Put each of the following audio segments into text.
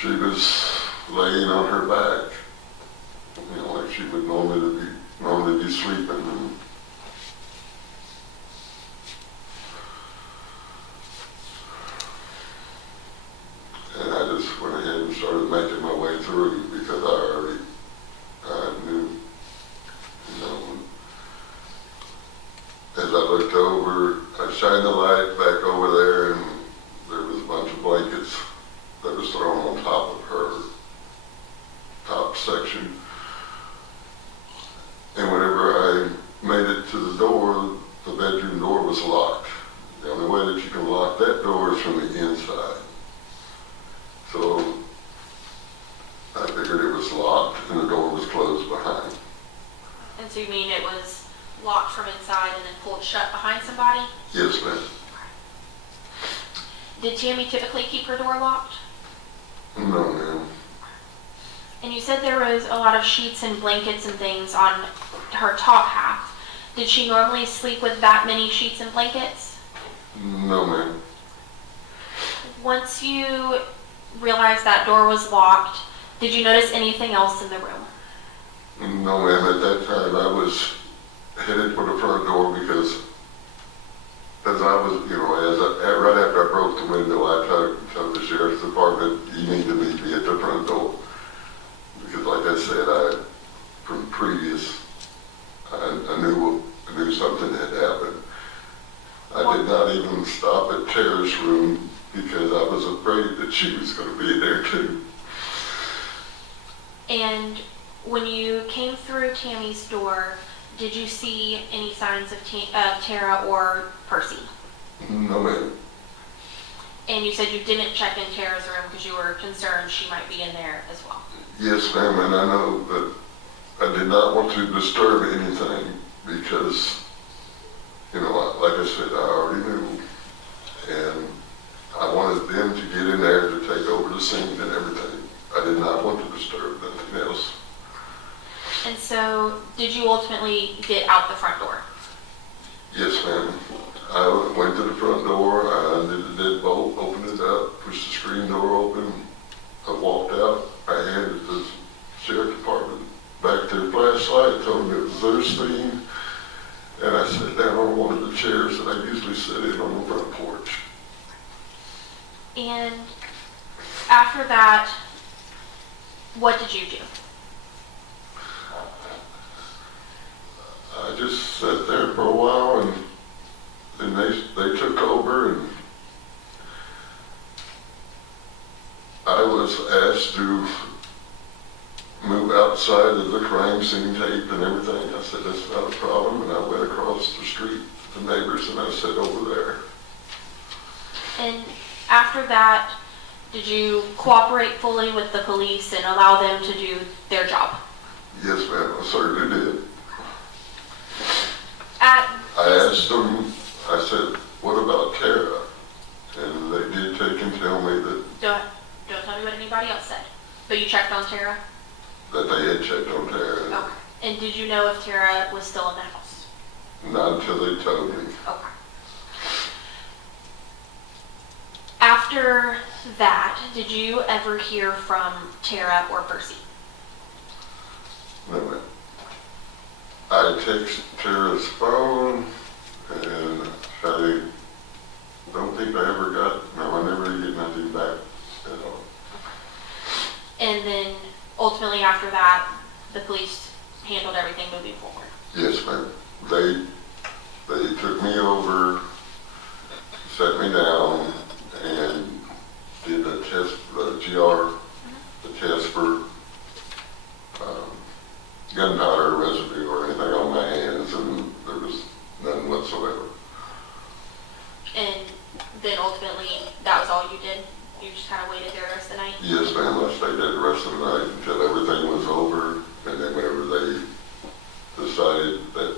she was laying on her back, you know, like she would normally be sleeping. And I just went ahead and started making my way through because I knew, you know, as I looked over, I shined the light back over there, and there was a bunch of blankets that was thrown on top of her top section. And whenever I made it to the door, the bedroom door was locked. The only way that you can lock that door is from the inside. So I figured it was locked and the door was closed behind. And so you mean it was locked from inside and then pulled shut behind somebody? Yes, ma'am. Did Tammy typically keep her door locked? No, ma'am. And you said there was a lot of sheets and blankets and things on her top half. Did she normally sleep with that many sheets and blankets? No, ma'am. Once you realized that door was locked, did you notice anything else in the room? No, ma'am. At that time, I was headed for the front door because as I was, you know, right after I broke the window, I told the sheriff's department, you need to meet me at the front door. Because like I said, from previous, I knew something had happened. I did not even stop at Tara's room because I was afraid that she was going to be there too. And when you came through Tammy's door, did you see any signs of Tara or Percy? No, ma'am. And you said you didn't check in Tara's room because you were concerned she might be in there as well. Yes, ma'am, and I know that I did not want to disturb anything because, you know, like I said, I already knew, and I wanted them to get in there to take over the scene and everything. I did not want to disturb anything else. And so, did you ultimately get out the front door? Yes, ma'am. I went to the front door, I undid the deadbolt, opened it up, pushed the screen door open. I walked out, I handed the sheriff department back their flashlight, told them it was their scene, and I sat down on one of the chairs that I usually sit in on the front porch. And after that, what did you do? I just sat there for a while, and then they took over, and I was asked to move outside of the crime scene tape and everything. I said, that's not a problem, and I went across the street to the neighbors, and I sat over there. And after that, did you cooperate fully with the police and allow them to do their job? Yes, ma'am, I certainly did. I asked them, I said, what about Tara? And they did take and tell me that... Don't tell me what anybody else said. But you checked on Tara? That they had checked on Tara. Okay. And did you know if Tara was still in the house? Not until they told me. Okay. After that, did you ever hear from Tara or Percy? No, ma'am. I texted Tara's phone, and I don't think I ever got, no, I never get nothing back at all. And then ultimately after that, the police handled everything moving forward? Yes, ma'am. They took me over, sat me down, and did a test, the GR, the test for gunpowder residue or anything on my hands, and there was none whatsoever. And then ultimately, that was all you did? You just kind of waited there the rest of the night? Yes, ma'am. I stayed there the rest of the night until everything was over, and then whenever they decided that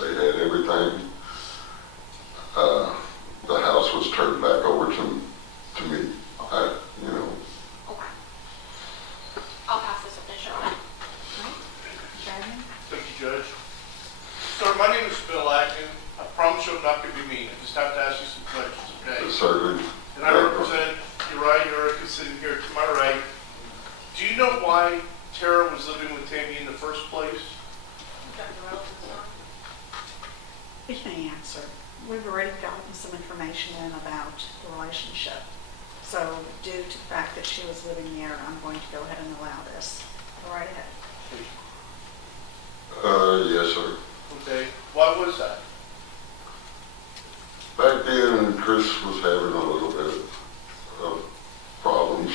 they had everything, the house was turned back over to me. You know. Okay. I'll pass this up to Shirley. Thank you, Judge. Sir, my name is Phil Atkins. I promise you I'm not going to be mean. I just have to ask you some questions, okay? Certainly. And I represent Uriah. Uriah is sitting here to my right. you know why Tara was living with Tammy in the first place? We can answer. We've already gotten some information in about the relationship. So due to the fact that she was living there, I'm going to go ahead and allow this. Go right ahead. Yes, sir. Okay, why was that? Back then, Chris was having a little bit of problems,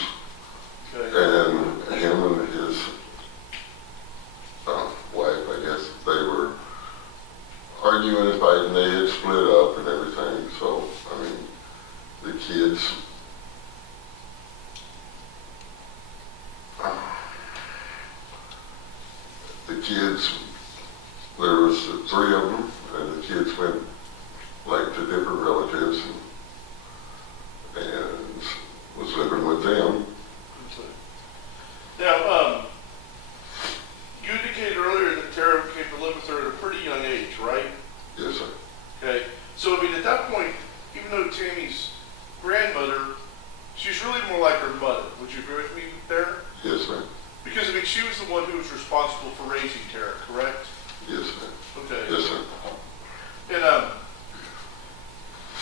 Okay. and him and his wife, I guess, they were arguing and fighting. They had split up and everything. So, I mean, the kids, there was 3 of them, and the kids went like to different relatives and was living with them. Now, you indicated earlier that Tara came to live with her at a pretty young age, right? Yes, sir. Okay, so I mean, at that point, even though Tammy's grandmother, she's really more like her mother. Would you agree with me there? Yes, ma'am. Because, I mean, she was the one who was responsible for raising Tara, correct? Yes, ma'am. Okay. Yes, sir. And,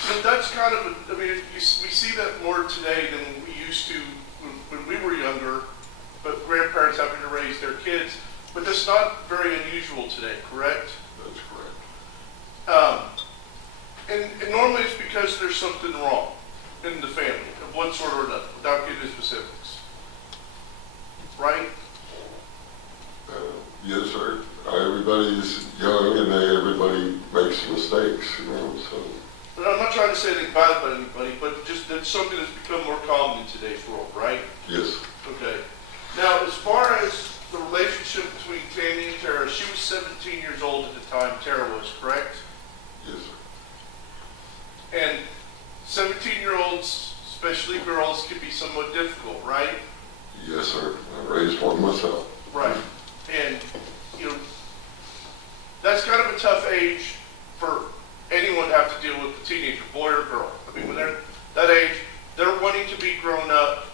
but that's kind of, I mean, we see that more today than we used to when we were younger, but grandparents having to raise their kids. But that's not very unusual today, correct? That's correct. And normally it's because there's something wrong in the family of one sort or another, without getting into specifics. Right? Yes, sir. Everybody's young and everybody makes mistakes, you know, so. But I'm not trying to say anything bad about anybody, but just that's something that's become more common in today's world, right? Yes. Okay. Now, as far as the relationship between Tammy and Tara, she was 17 years old at the time Tara was, correct? Yes, sir. And 17-year-olds, especially girls, can be somewhat difficult, right? Yes, sir. I raised one myself. Right. And, you know, that's kind of a tough age for anyone to have to deal with a teenager, boy or girl. I mean, when they're that age, they're wanting to be grown up,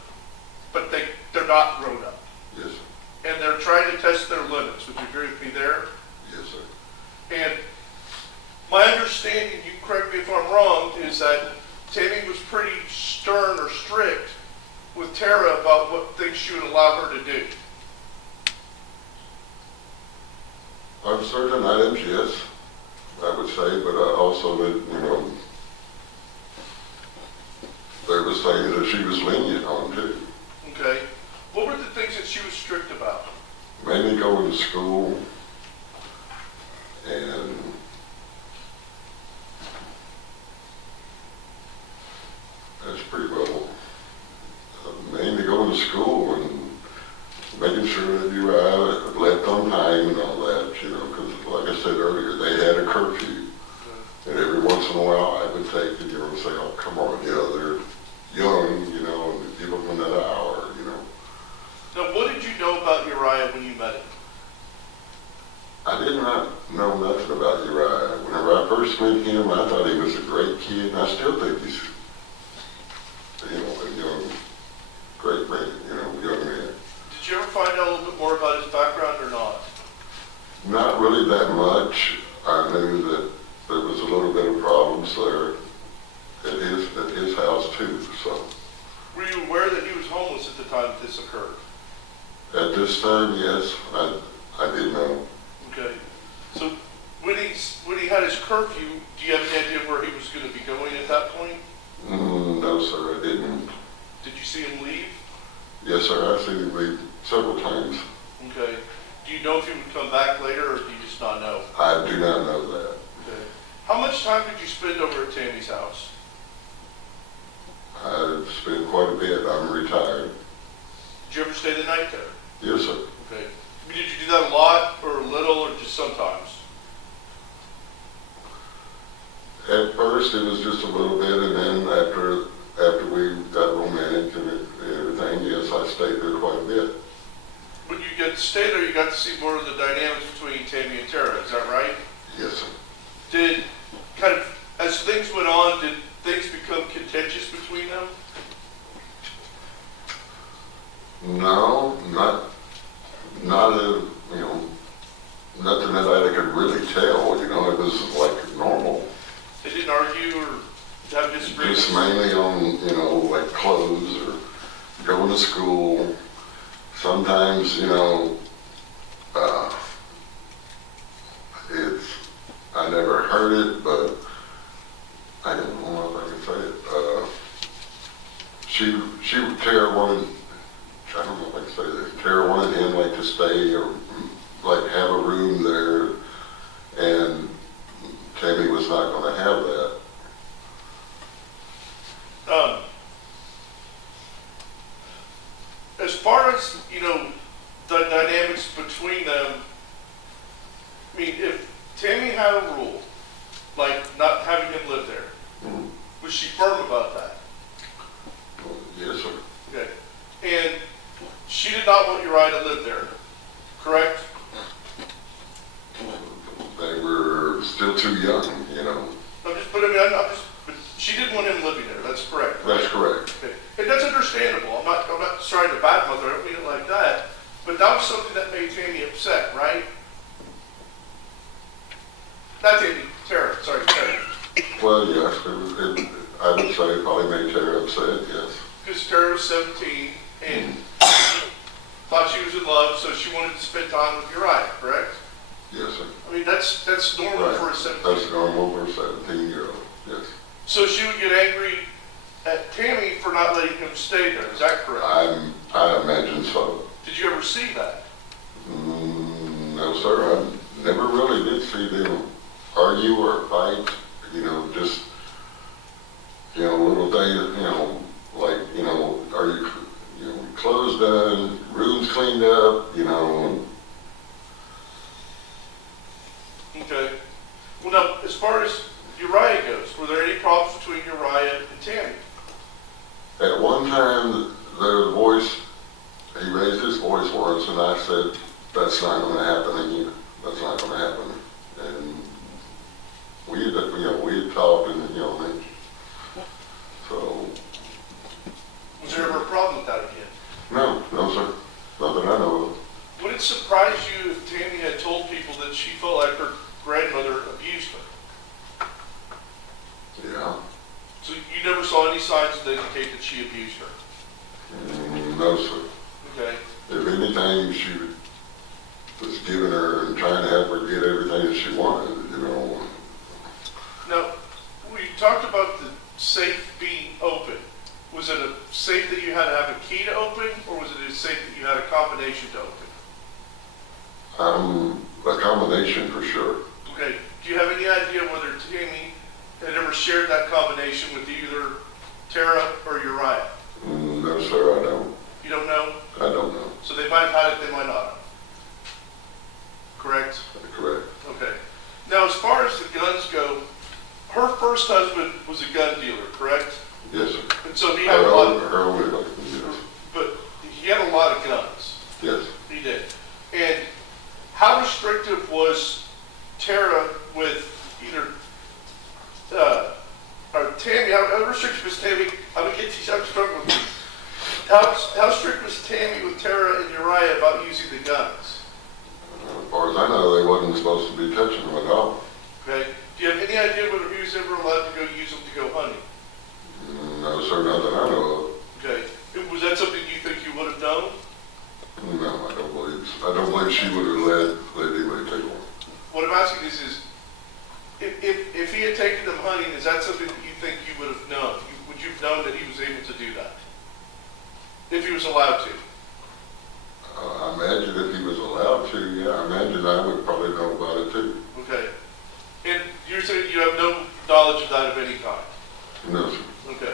but they're not grown up. Yes, sir. And they're trying to test their limits. Would you agree with me there? Yes, sir. And my understanding, you correct me if I'm wrong, is that Tammy was pretty stern or strict with Tara about what things she would allow her to do. On certain items, yes, I would say, but also that, you know, there was things that she was lenient on too. Okay. What were the things that she was strict about? Mainly going to school and that's pretty well, mainly going to school and making sure that Uriah left on time and all that, you know, because like I said earlier, they had a curfew. And every once in a while I would take it, you know, and say, oh, come on, you know, they're young, you know, and give them another hour, you know. Now, what did you know about Uriah when you met him? I did not know nothing about Uriah. Whenever I first met him, I thought he was a great kid, and I still think he's, you know, a young, great man, you know, young man. Did you ever find out a little bit more about his background or not? Not really that much. I knew that there was a little bit of problems there at his house too, so. Were you aware that he was homeless at the time that this occurred? At this time, yes, I did know. Okay. So when he had his curfew, do you have any idea where he was going to be going at that point? No, sir, I didn't. Did you see him leave? Yes, sir, I've seen him leave several times. Okay. Do you know if he would come back later, or do you just not know? I do not know that. Okay. How much time did you spend over at Tammy's house? I've spent quite a bit. I'm retired. Did you ever stay the night there? Yes, sir. Okay. I mean, did you do that a lot, or a little, or just sometimes? At first, it was just a little bit, and then after we got romantic and everything, yes, I stayed there quite a bit. When you get to stay there, you got to see more of the dynamics between Tammy and Tara. Is that right? Yes, sir. Did kind of as things went on, did things become contentious between them? No, not a, you know, nothing that I could really tell, you know, it was like normal. They didn't argue or have disagreements? Just mainly on, you know, like clothes or going to school. Sometimes, you know, I never heard it, but I don't know if I can say it. Tara wanted, I don't know if I can say this, Tara wanted him like to stay or like have a room there, and Tammy was not going to have that. As far as, you know, the dynamics between them, I mean, if Tammy had a rule, like not having him live there, was she firm about that? Yes, sir. Okay. And she did not want Uriah to live there, correct? They were still too young, you know. But she didn't want him living there, that's correct, right? That's correct. Okay. And that's understandable. I'm not trying to badmouth her, I don't mean it like that. But that was something that made Tammy upset, right? Not Tammy, Tara, sorry, Tara. Well, yes, I would say it probably made Tara upset, yes. Because Tara was 17 and thought she was in love, so she wanted to spend time with Uriah, correct? Yes, sir. I mean, that's normal Right. for a 17. That's normal for a 17-year-old, yes. So she would get angry at Tammy for not letting him stay there, is that correct? I imagine so. Did you ever see that? No, sir, I never really did see them argue or fight, you know, just, you know, little things, you know, like, you know, are you know, clothes done, rooms cleaned up, you know. Okay. Well, now, as far as Uriah goes, were there any problems between Uriah and Tammy? At one time, he raised his voice once, and I said, that's not going to happen again. That's not going to happen. And we had talked, and, you know, so. Was there ever a problem with that again? No, sir. Not that I know of. Would it surprise you if Tammy had told people that she felt like her grandmother abused her? Yeah. So you never saw any signs that indicate that she abused her? No, sir. Okay. If anything, she was giving her and trying to help her get everything that she wanted, you know. Now, we talked about the safe being open. Was it a safe that you had to have a key to open, or was it a safe that you had a combination to open? A combination for sure. Okay. Do you have any idea whether Tammy had ever shared that combination with either Tara or Uriah? No, sir, I don't. You don't know? I don't know. So they might have had it, they might not have. Correct? Correct. Okay. Now, as far as the guns go, her first husband was a gun dealer, correct? Yes, sir. And so he had a lot of, Her only husband, yes. but he had a lot of guns. Yes. He did. And how restrictive was Tara with either, or Tammy, how restrictive was Tammy? I'm struggling with these. How strict was Tammy with Tara and Uriah about using the guns? As far as I know, they wasn't supposed to be touching them at all. Okay. Do you have any idea whether he was ever allowed to go use them to go hunting? No, sir, not that I know Okay. Was that something you think you would have done? of. No, I don't believe so. I don't believe she would have let anybody take one. What I'm asking is if he had taken them hunting, is that something that you think you would have known? Would you have known that he was able to do that? If he was allowed to? I imagine if he was allowed to, yeah, I imagine I would probably know about it too. Okay. And you're saying you have no knowledge of that of any kind? No, sir. Okay.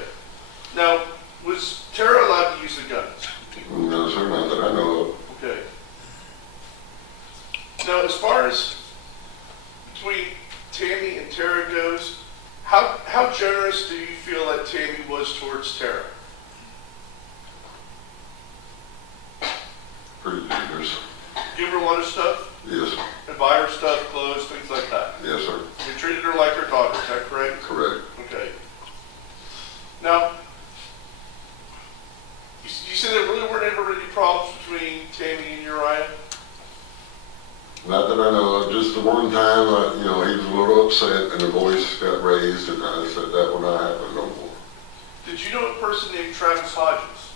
Now, was Tara allowed to use the guns? No, sir, not that I know of. Okay. Now, as far as between Tammy and Tara goes, how generous do you feel that Tammy was towards Tara? Pretty generous. Give her a lot of stuff? Yes, sir. And buy her stuff, clothes, things like that? Yes, sir. You treated her like her daughter, is that correct? Correct. Okay. Now, you say there really weren't ever any problems between Tammy and Uriah? Not that I know of, just the one time, you know, he was a little upset and the voice got raised, and I said that will not happen no more. Did you know a person named Travis Hodges?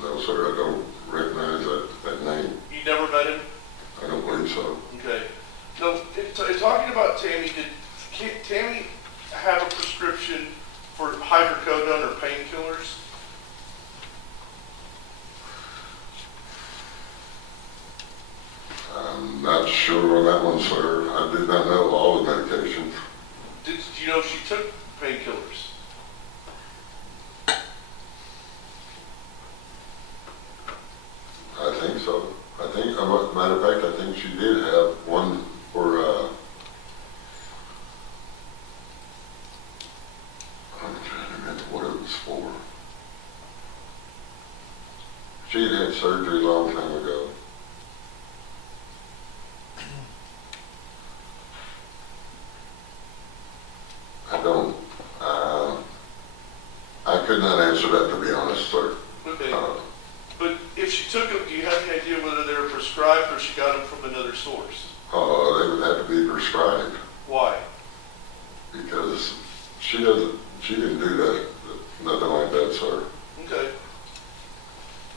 No, sir, I don't recognize that name. You never met him? I don't believe so. Okay. Now, in talking about Tammy, did Tammy have a prescription for hydrocodone or painkillers? I'm not sure on that one, sir. I did not know all the medications. Did you know she took painkillers? I think so. I think, matter of fact, I think she did have one for, I'm trying to remember what it was for. She had had surgery a long time ago. I don't, I could not answer that, to be honest, sir. Okay. But if she took them, do you have any idea whether they were prescribed or she got them from another source? They would have to be prescribed, Why? because she didn't do that, nothing like that, sir. Okay.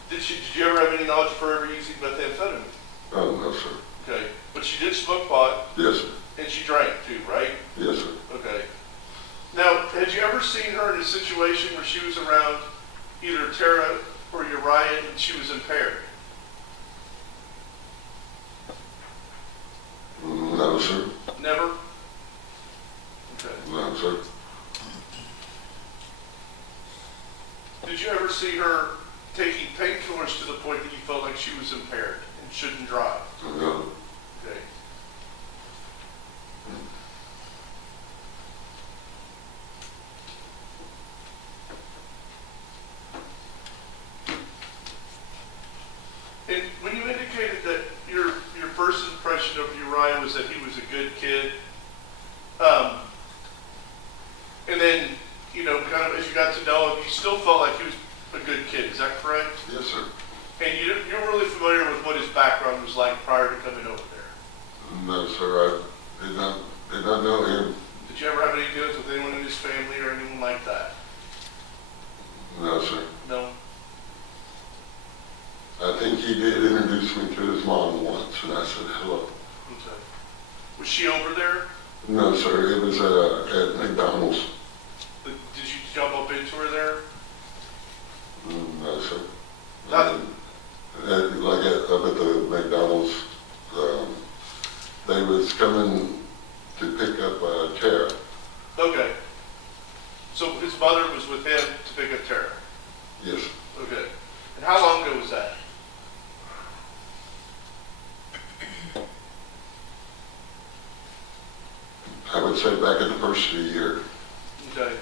Did you ever have any knowledge of her ever using methamphetamine? Oh, no, sir. Okay. But she did smoke pot Yes, sir. and she drank too, right? Yes, sir. Okay. Now, had you ever seen her in a situation where she was around either Tara or Uriah and she was impaired? No, sir. Never? Okay. No, sir. Did you ever see her taking painkillers to the point that you felt like she was impaired and shouldn't drive? No. Okay. And when you indicated that your first impression of Uriah was that he was a good kid, and then, you know, kind of as you got to know him, you still felt like he was a good kid. Is that correct? Yes, sir. And you're really familiar with what his background was like prior to coming over there? No, sir. I did not know him. Did you ever have any dealings with anyone in his family or anyone like that? No, sir. No? I think he did introduce me to his mom once, and I said hello. Okay. Was she over there? No, sir. It was at McDonald's. Did you jump up into her there? No, sir. Nothing? Up at the McDonald's, they was coming to pick up Tara. Okay. So his mother was with him to pick up Tara? Yes. Okay. And how long ago was that? I would say back at the first of the year. Okay.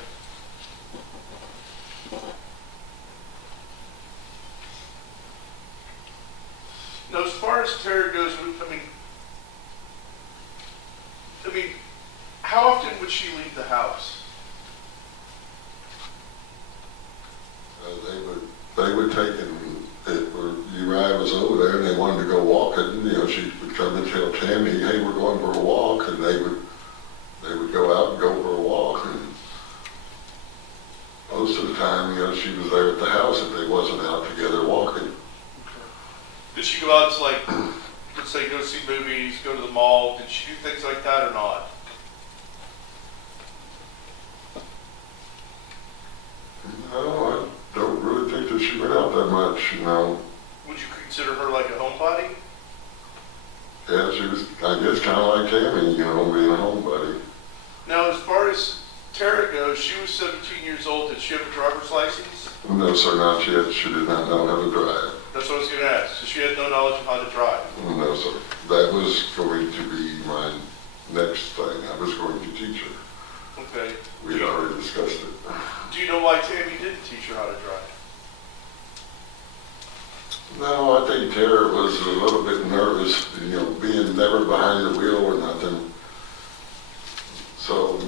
Now, as far as Tara goes, I mean, how often would she leave the house? They would take him, Uriah was over there and they wanted to go walking, you know, she would come and tell Tammy, hey, we're going for a walk, and they would go out and go for a walk, and most of the time, you know, she was there at the house if they wasn't out together walking. Did she go out to, like, let's say, go see movies, go to the mall? Did she do things like that or not? No, I don't really think that she went out that much, you know. Would you consider her like a homebody? Yeah, she was, I guess, kind of like Tammy, you know, being a homebody. Now, as far as Tara goes, she was 17 years old. Did she have a driver's license? No, sir, not yet. She did not know how to drive. That's what I was going to ask. So she had no knowledge of how to drive. No, sir. That was going to be my next thing. I was going to teach her. Okay. We had already discussed it. Do you know why Tammy didn't teach her how to drive? No, I think Tara was a little bit nervous, you know, being never behind the wheel or nothing. So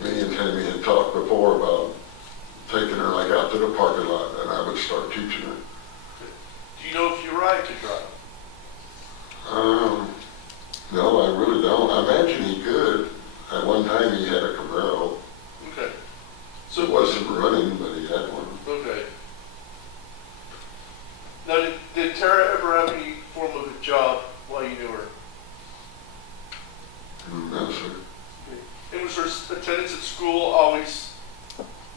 me and Tammy had talked before about taking her like out to the parking lot, and I would start teaching her. Do you know if Uriah could drive? No, I really don't. I imagine he could. At one time, he had a Camaro. Okay. So it wasn't running, but he had one. Okay. Now, did Tara ever have any form of a job while you knew her? No, sir. And was her attendance at school always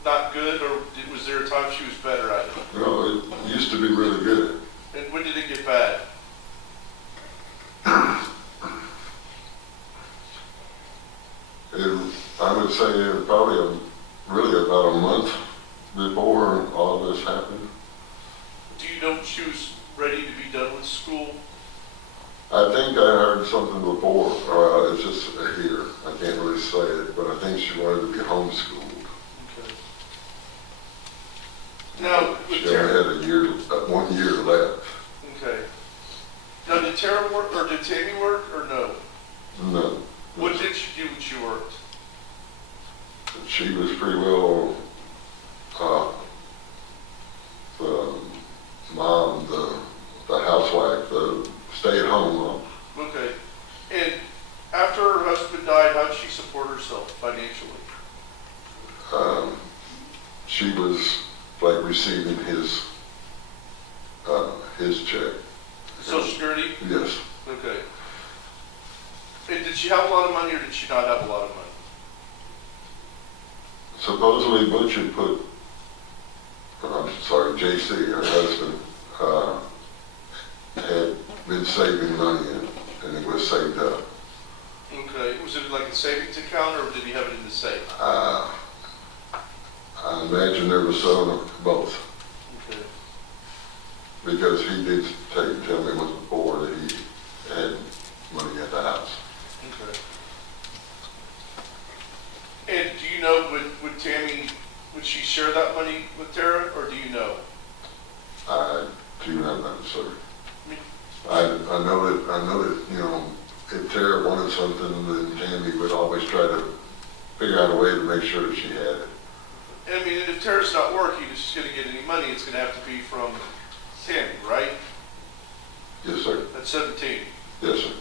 not good, or was there a time she was better at it? No, it used to be really good. And when did it get bad? I would say it was probably really about a month before all this happened. Do you know if she was ready to be done with school? I think I heard something before, it's just here, I can't really say it, but I think she wanted to be homeschooled. Okay. Now, She with only Tara, had 1 year left. okay. Now, did Tara work, or did Tammy work, or no? No. What did she do when she worked? She was pretty well, the mom, the housewife, the stay-at-home mom. Okay. And after her husband died, how did she support herself financially? She was like receiving his check. Social Security? Yes. Okay. And did she have a lot of money, or did she not have a lot of money? Supposedly Butch had put, JC, her husband, had been saving money and it was saved up. Okay. Was it like a savings account, or did he have it in the safe? I imagine there was some of both, Okay. because he did tell me once before that he had money at the house. Okay. And do you know, would Tammy, would she share that money with Tara, or do you know? I do not know, sir. I mean, I know that, if Tara wanted something, then Tammy would always try to figure out a way to make sure that she had it. I mean, and if Tara's not working, if she's gonna get any money, it's gonna have to be from Tammy, right? Yes, sir. At 17. Yes, sir.